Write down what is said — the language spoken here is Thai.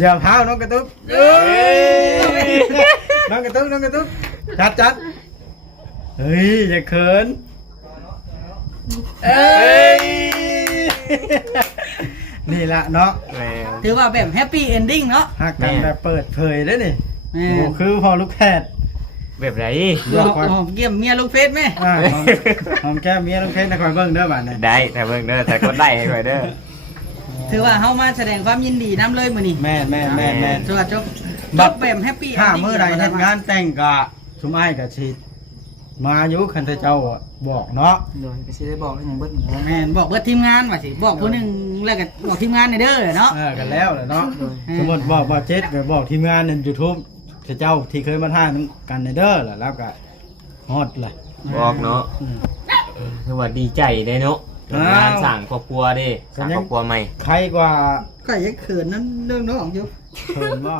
อย่าพาวน้องกระตุกน้องกระตุกจัดเฮ้ยอย่าเขินเอ้ยนี่ละเนาะ แม่ ถือว่าแบบแฮปปี้เอนดิ้งเนาะ หักกันแบบเปิดเผยได้นี่ แม่ โอ้คือพอลูกแพทย์ แบบไร หอมเกี่ยมเมียลูกเฟซไหม หอมแก้มเมียลูกแพทย์นะคอยเบิ่งเด้อบ้านนี่ ได้แต่เบิ่งเด้อแต่ก็ได้ให้ก่อยเด้อ ถือว่าเฮามาแสดงความยินดีน้ำเลยมื้อนี้ แม่น สวัสดีจบแบบแฮปปี้ ถ้าเมื่อใดเฮ็ดงานแต่งกะชุมอ้ายกะสิมาอยู่คันเจ้าบอกเนาะ โดยก็สิได้บอกให้หยังเบิด แม่นบอกเบิดทีมงานว่าสิบอกผู้หนึงแล้วก็บอกทีมงานในเด้อเนาะ กันแล้วแหละเนาะสมมติบอกเจ็ดไปบอกทีมงานใน YouTube เจ้าที่เคยมาท่ากันในเด้อแล้วก็ฮอดล่ะ บอกเนาะคือว่าดีใจได้เนาะงานสั่งครอบครัวดิสั่งครอบครัวใหม่ ใครกว่า ก็ยังเขินนั้นเรื่องน้องอยู่ เพิ่นว่า